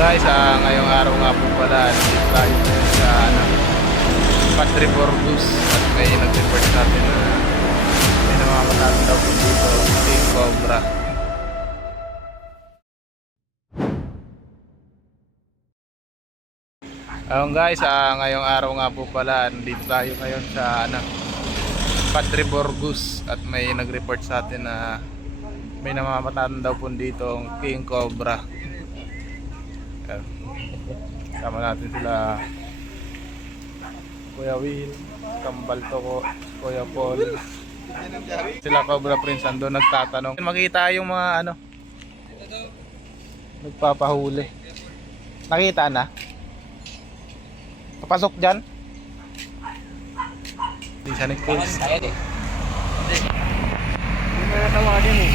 Guys, ngayong araw nga po pala, nandito tayo sa Padre Borgus at may nag-report sa atin na may namamataan daw po dito, King Cobra. Ayun guys, ngayong araw nga po pala, nandito tayo ngayon sa Padre Borgus at may nag-report sa atin na may namamataan daw po dito, King Cobra. Sama natin sila Kuya Will, Kambal Toko, Kuya Paul, sila Cobra Prince ando nagtatanong. Makita yung mga nagpapahuli. Nakita na? Papasok dyan? Hindi siya nag-close. Hindi mo natawagin eh.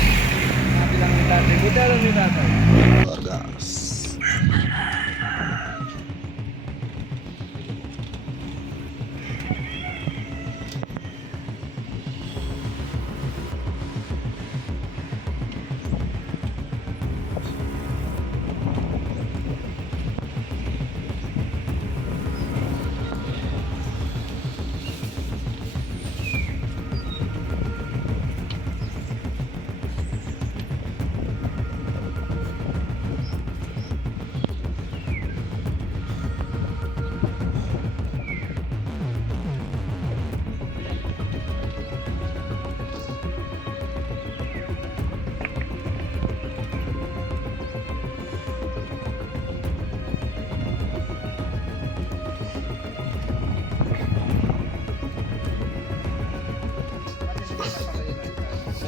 Sabi lang ni tatay. Buti alam ni tatay. Orgas.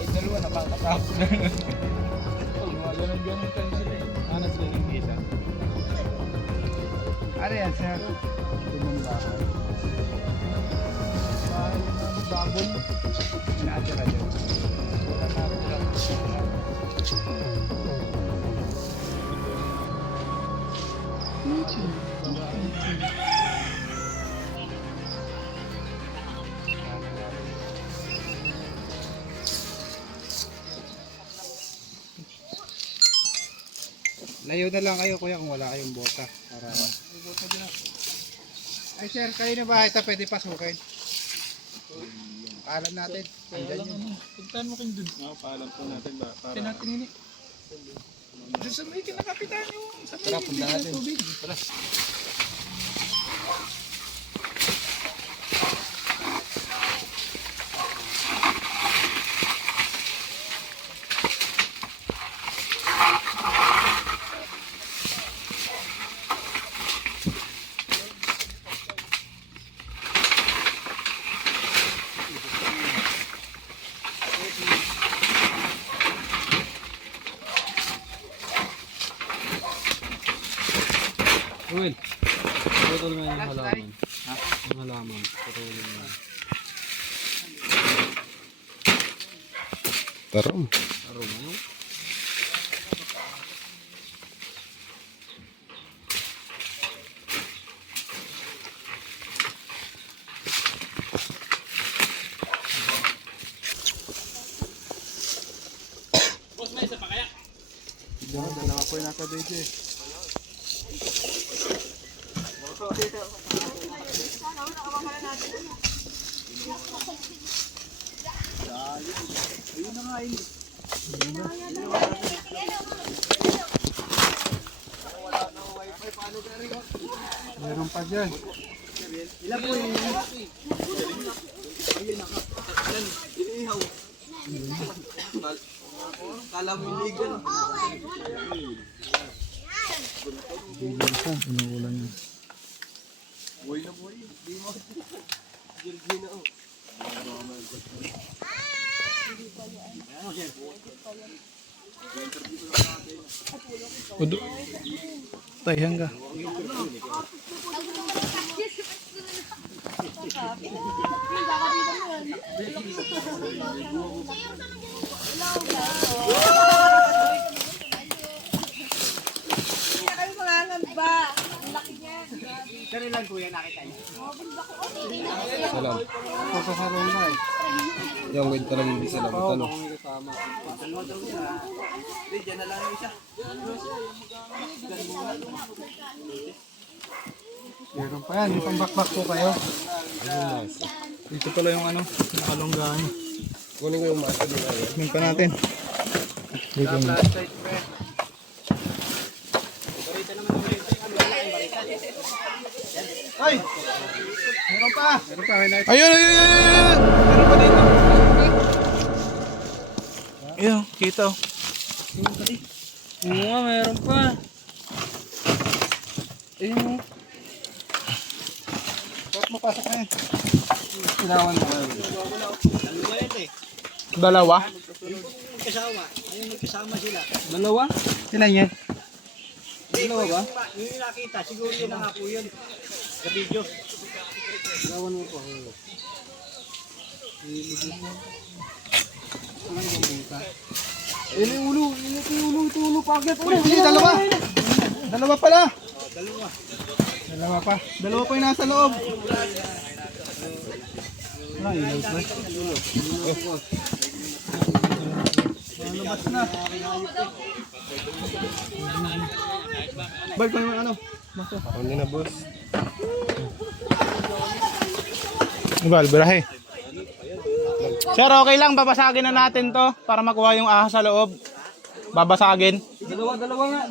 Dalawa nakakatapos na. Ganun kayo sila eh. Anas lang yung isa. Ano yan sir? Tumang bahay. Bahay na babon. Inaatira dyan. Wala na ako lang. Layo na lang kayo kuya kung wala kayong bota para ay sir, kayo na ba ito pwede pasukin? Paalam natin. Andyan yun. Pagtaan mo kayo dun. Paalam po natin ba? Para... Tinatin yun eh. Diyan sa may kinakapitan yung sa may Tara, puntahan natin. tubig. Tara. Ruel, putol nga yung halaman. Ha? Yung halaman, putulin mo. Tarom. Aro mo yun? Boss, may isa pa kaya? Dalawa po yung nasa DJ. Ayun na nga yun. Meron pa dyan. Ilan po yun? Ayun naka. Inihaw. Kala mo yung ligan. Inuulan yun. Buhay na buhay. Di mo. Jirgi na o. Udo. Tayang ka. Kanilan kuya nakita niya? Salam. Ito sa sarong na eh. Yung wait talaga hindi salam. Oo, Ano? kung may kasama. Meron pa yan, may pambakbak po kayo. Dito pala yung ano, nakalonggaan. Kunin ko yung masa nila. Tingnan pa natin. Dito na. Ay! Meron pa! Meron pa, may night. Ayun, ayun, ayun, ayun! Meron pa dito. Ayun, kita oh. Oo nga, meron pa. Ayun. Bakit mapasok na yan? Kailangan mo kayo. Dalawa? Dalawa? Ilan yan? Dalawa ba? Yung nakita, siguro yun ang ako yun. Sa video. Dalawan mo pa. Ayun yung ulo. Ito yung ulo. Pakit. Hindi, dalawa. Dalawa pala. Dalawa pa. Dalawa pa yung nasa loob. Ay, ilaw pa. Labas na. Bal, kung ano? Ako na boss. Bal, birahe. Sir, okay lang, babasagin na natin to para makuha yung ahas sa loob. Babasagin. Dalawa nga.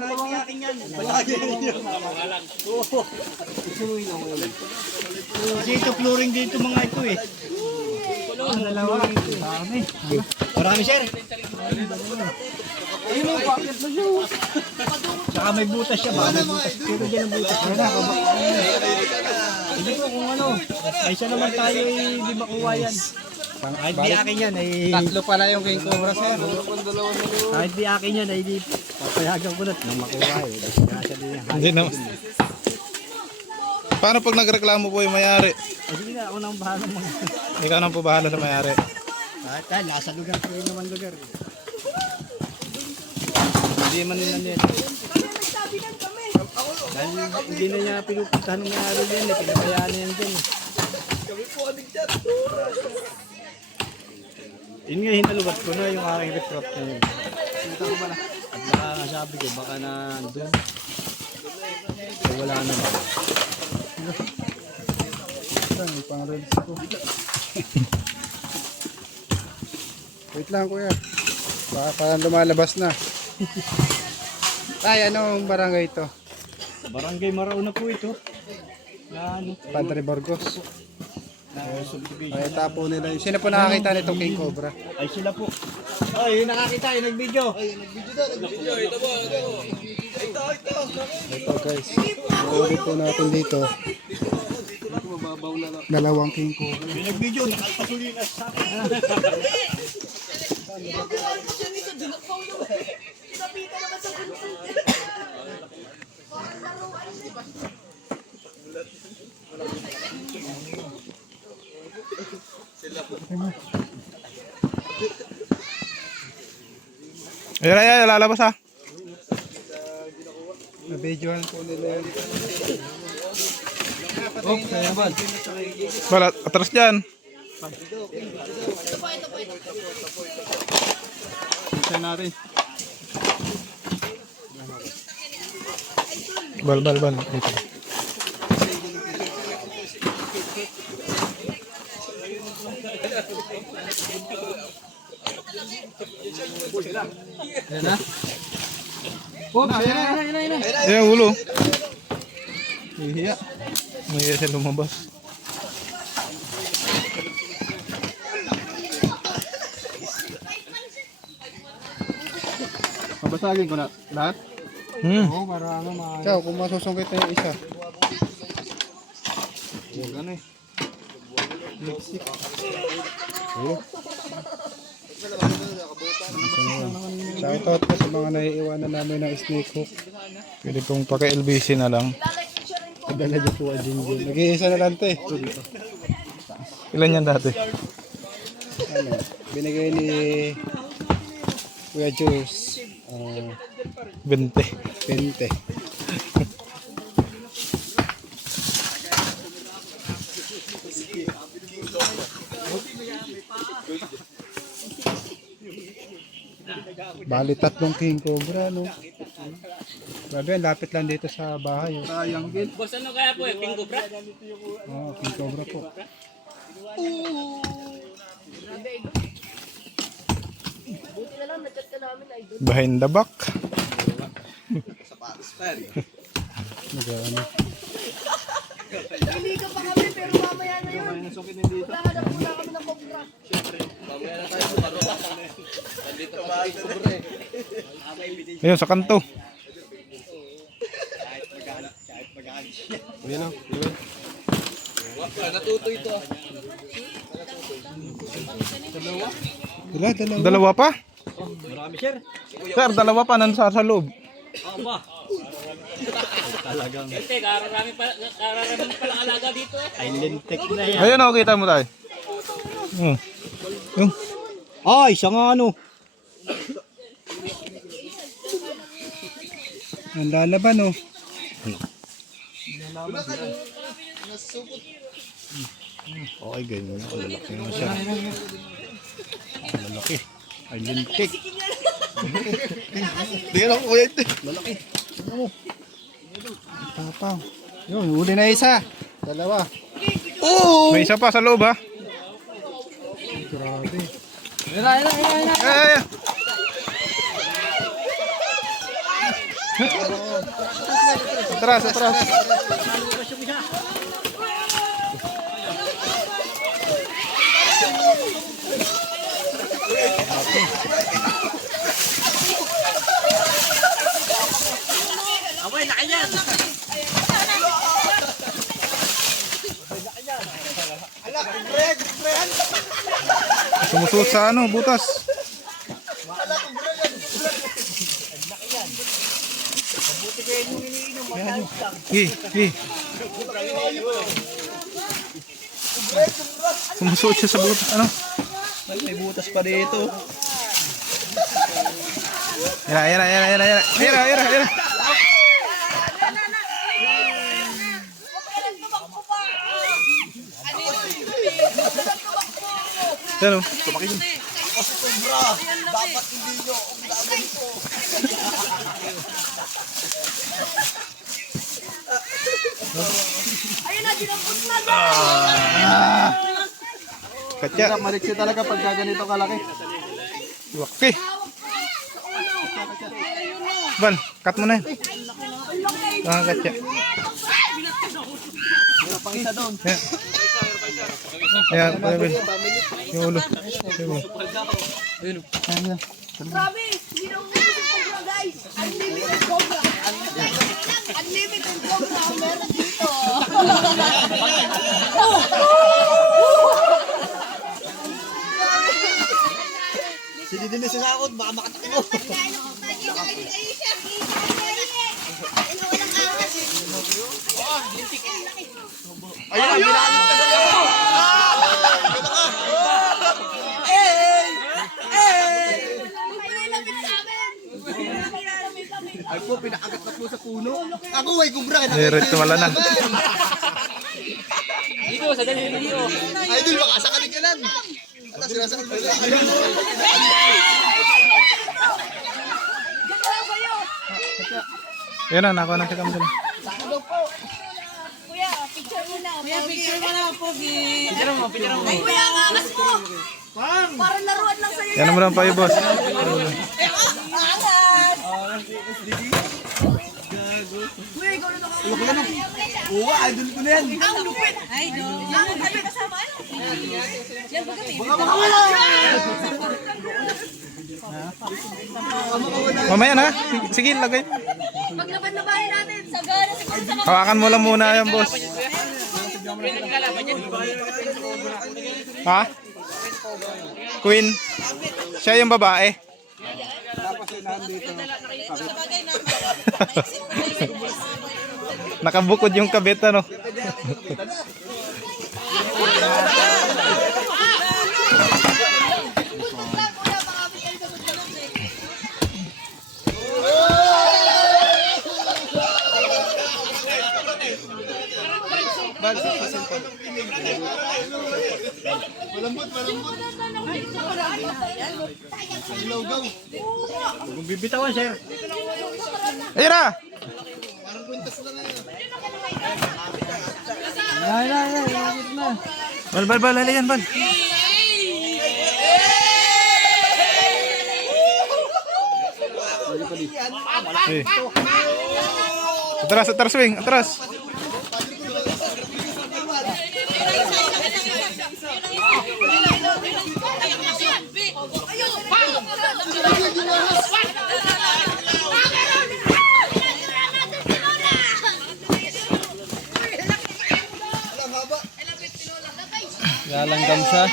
Kasi ito flooring dito mga ito eh. Dalawa. Dami. Marami sir. Ayun yung pakit na siya. Saka may butas siya. Baka may butas. Pero dyan ang butas. Hindi ko kung ano. Kaysa naman tayo eh, di makuha yan. Kahit di akin yan ay... Tatlo pala yung King Cobra, sir. Kahit di akin yan ay di... Papayagan ko na nang makuha eh. Kasi din yan. Hindi naman. Paano pag nagreklamo po yung mayari? Sige na, ako nang bahala mga... Ikaw nang po bahala sa mayari. Kahit nasa lugar ko yun naman lugar. Hindi man nila yan. Dahil hindi na niya pinupuntahan ng mayari din eh. Pinabayaan na yan dyan eh. Yun nga hinalubat ko na yung aking refrap na yun. At baka nga sabi ko, baka na doon. So, wala naman. May pang-reels ko. Wait lang, kuya. Baka parang lumalabas na. Ay, anong barangay ito? Barangay Marao na po ito. Na ano? Padre Burgos. Na subdivision. Ay, tapo nila. Sino po nakakita nitong King Cobra? Ay sila po. Ay, yung nakakita, yung nag-video. Ito guys. Ulit po natin dito. Dalawang King Cobra. Yung nag-video, nakapasuli na sa akin. Ayan, ayan, lalabas ha. Na-videohan po nila yan. Oh, kaya ba? Balat, atras dyan. Isa natin. Bal. Dito. Yan na? Oh, yan na. Ayan, ulo. Hihiya. Mahiya siya lumabas. Mabasagin ko na lahat. Oo, para ano, Ciao, kung masusungkit na yung isa. Huwag ano eh. Shoutout po sa mga naiiwanan namin ng snake hook. Pwede pong paka-LBC na lang. Padala dyan po ang Jinjin. Nag-iisa na lang ito eh. Ilan yan dati? Ano, binigay ni Kuya Juice. 20. 20. Bali 3 king cobra, no? Grabe, lapit lang dito sa bahay. Oh. Triangle. Boss, ano kaya po eh? King Cobra? Oh, king cobra po. Behind the back. Nag-ano. Niliga pa kami pero mamaya na yun. Maghahanap muna kami ng cobra. Ayun, sa kanto. Dalawa pa? Marami, sir. Sir, dalawa pa nasa sa loob. Oo ba? Talagang Hindi, kararami palang alaga dito eh. ay lintik na yan. Ayun, oh, kita mo tayo. Yung, Ay, siya nga ano. ang lalaban, oh. Okay, ganyan. Lalaki naman siya. Lalaki. Ay, lintik. Tingnan ako kuya ito. Lalaki. Tapaw. Yun, huli na isa. Dalawa. Oh! May isa pa sa loob, ha? Grabe. Eh! Atras, atras. Away, laki yan! Sumusuot sa ano, butas. Hi. Sumusuot siya sa butas, ano? May butas pa dito. Ira. Ano? Ayun na, dinampot na. Katya. Mariksi talaga pag ganito kalaki. Laki. Ban, cut mo na yun. Katya. Isa doon. Ayan, Pavel. Yung ulo. Grabe, hindi na umilis yung cobra guys. Unlimited cobra. Unlimited cobra ang meron dito. Sige din sa sakot, baka makatakot mo. Ayun, ginamit ka sa iyo. Ay po, pinakagat na po sa puno. Ako ay kubra. Diretso wala na. Dito, sa dalili dito. Idol, baka sa kalingkanan. Ata sinasakot mo sa ayun. Diyan lang kayo. Yan na, nakuha na siya kami dun. Kuya, picture mo na. Kuya, picture mo na. Picture mo. Ay, kuya, ang angas mo. Para laruan lang sa'yo. Yan mo lang pa yung boss. Angas. Kuya, ikaw na nakakita. Oo, idol ko na yan. Ang lupit. Idol. Ang lupit kasama. Yan ba kami? Baka makawala. Mamaya na. Sige, lagay. Paglaban-labanin natin. Sagana siguro sa mga... Hawakan mo lang muna yan, boss. Ha? Queen. Siya yung babae. Nakabukod yung kabit, ano? Malambot. Ilawgaw. Kung bibitawan, sir. Ayun na! Parang kwintas lang ngayon. Bal, halayan, bal. Eh. Atras, wing, atras. Lalanggam siya.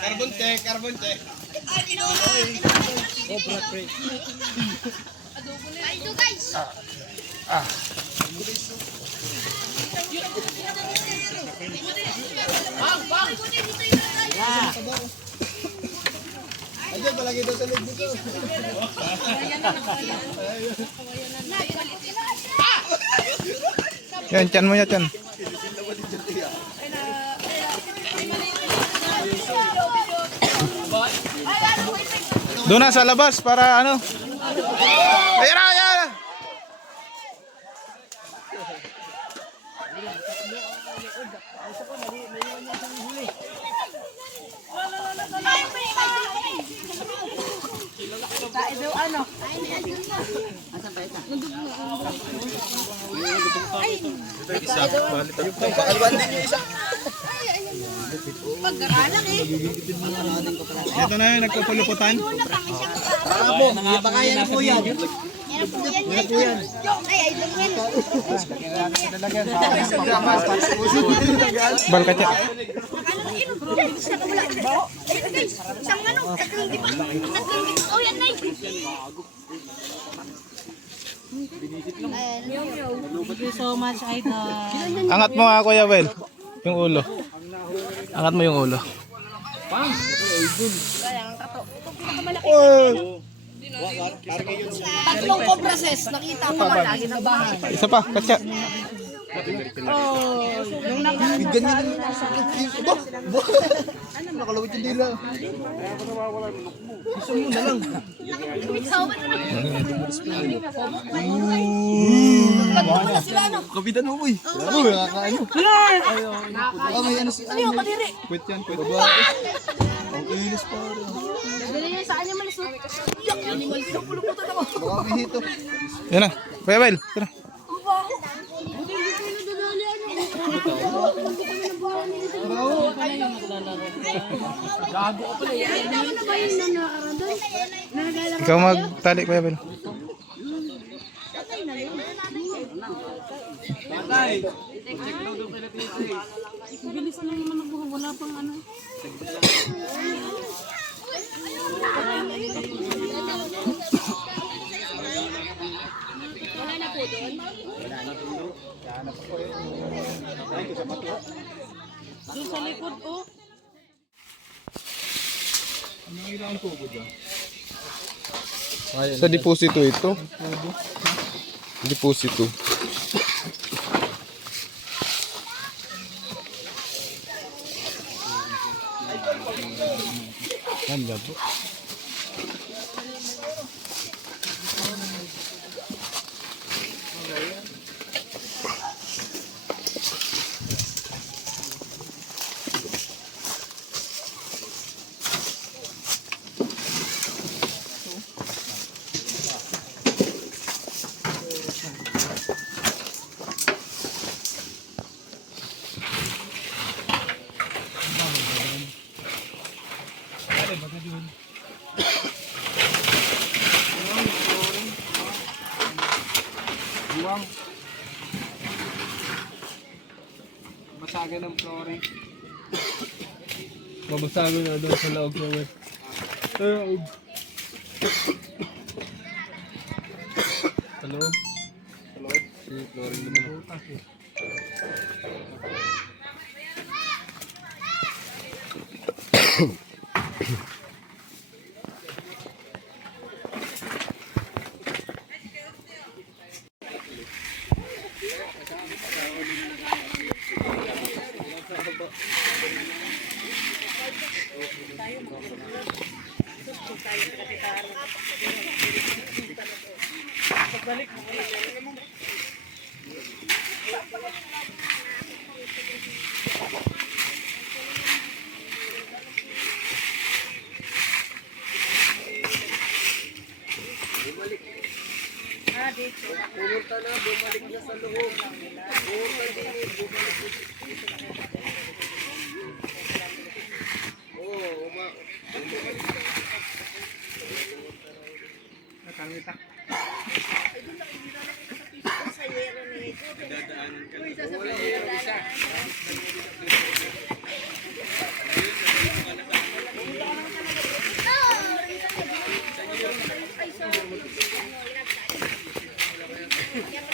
Carbon check. Ito guys. Ayan, palagi daw sa leg dito. Yan, tiyan mo yan. Doon na sa labas para ano. Ayun na. Pagkakalang eh. Ito na yung nagpapuluputan. Bakayan po yan. Yan po yan. Ay, ito yan. Bal ka tiyan. Isang ano, tatlong di ba? Oh, yan na Thank you so much, Idol. Angat mo nga, Kuya Well. Yung ulo. Angat mo yung ulo. Tatlong cobra ses, nakita mo ba lagi na bahay? Isa pa, katya. Ganyan yung sakit. Nakalawit yung dila. Gusto mo na lang. Ganito na sila, ano? Kapitan mo, boy. Oo, nakakaano. May ano si Ano yung kadiri? Quit yan, quit. Babae. Ang ilis pa rin. Dali niya sa animals. Yak, animals. Puluputan ako. Baka may hito. Yan na. Kuya Well, tara. Ang baho. Buti hindi kayo nadadali, ano? Bago kami ng baho nito. Gago ka pala. Ano na ba yung nanakaradol? Nagagalang Ikaw magtali, Kuya Well. Bilis na naman ako. Wala pang ano. wala na po doon. Doon sa likod, oh. Sa deposito ito. Deposito. Ganda po. Masagan ng flooring. Mabasago na doon sa loob ng wet. Hello? Si flooring naman.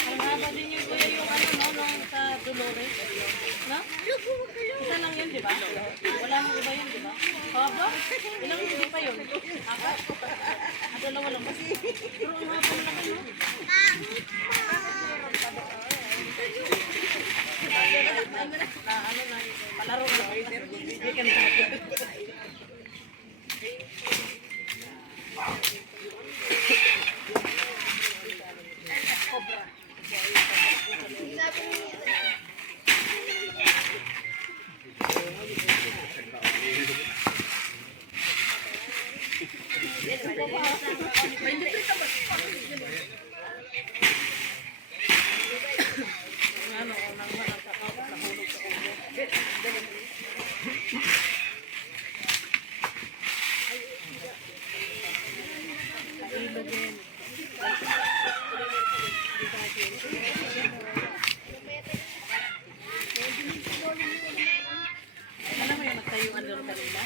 Ang haba din yung kuya yung ano, no, nung sa Dolores. No? Isa lang yun, di ba? Wala nang iba yun, di ba? Haba? Ilang hindi pa yun? Haba? Dalawa lang. Pero ang haba na kayo. Ano na, palaro lang. Hindi ka na. Alam mo yung magtayuan doon kanina?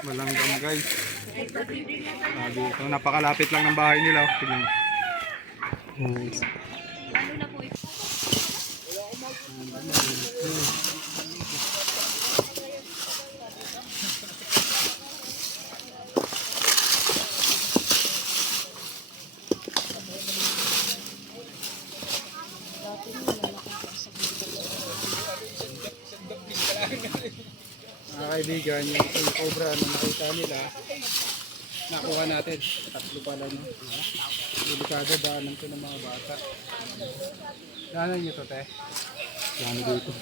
Balanggang guys. Dito, napakalapit lang ng bahay nila. Oh. Tignan mo. Mga kaibigan, yung cobra na nakita nila, nakuha natin. Tatlo pala, no? Delikado, daanan to ng mga bata. Daanan nyo to, te. Daanan dito.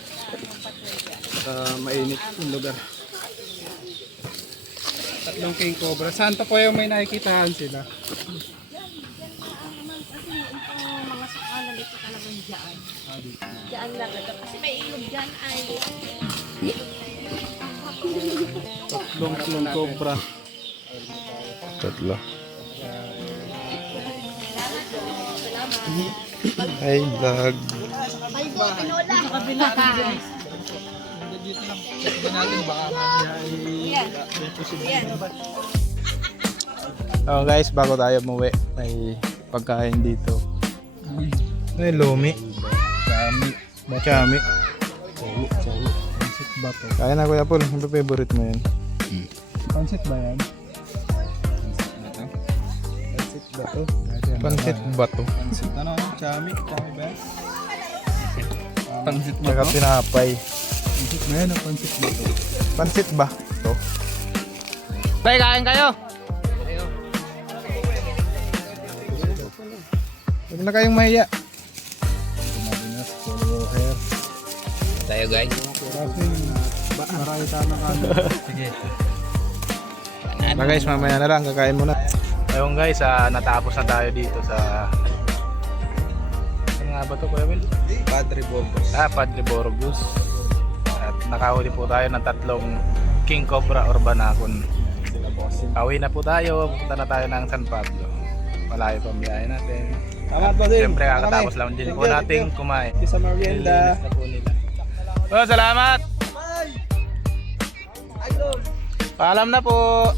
Mainit yung lugar. Tatlong king cobra. Saan to po yung may nakikitahan sila? Mga sukalan dito talagang dyan. Dyan lang ito. Kasi may ilog dyan ay. Tatlong cobra. Tatlo. Ay, vlog. Ay, pinola. Sa kabila ka. Check din natin baka mamaya ay may posibleng. So guys, bago tayo umuwi, may pagkain dito. May lumi. Chami. Chami. Pansit ba to? Kaya na Kuya Paul, ano favorite mo yan? Pansit ba yan? Pansit ba to? Pansit bato. Pansit ano? Chami? Chami ba? Pansit ba Tsaka to? tinapay. Pansit ba yan o pansit ba to? Pansit ba? To. Tay, kain kayo! Huwag na kayong mahiya. Tumabinas, follow hair. Tayo guys. Marami tama ka. Sige. Na guys, mamaya na lang, kakain muna. Ayun guys, natapos na tayo dito sa... Ano nga ba ito, Kuya Will? Padre Burgos. Padre Burgos. At nakahuli po tayo ng tatlong king cobra or banakon. Pauwi na po tayo, punta na tayo ng San Pablo. malayo pang biyahe natin. Tama po din. Siyempre kakatapos lang din po nating kumain. Sa merienda. Nililinis na po nila. Oh, salamat! Paalam na po!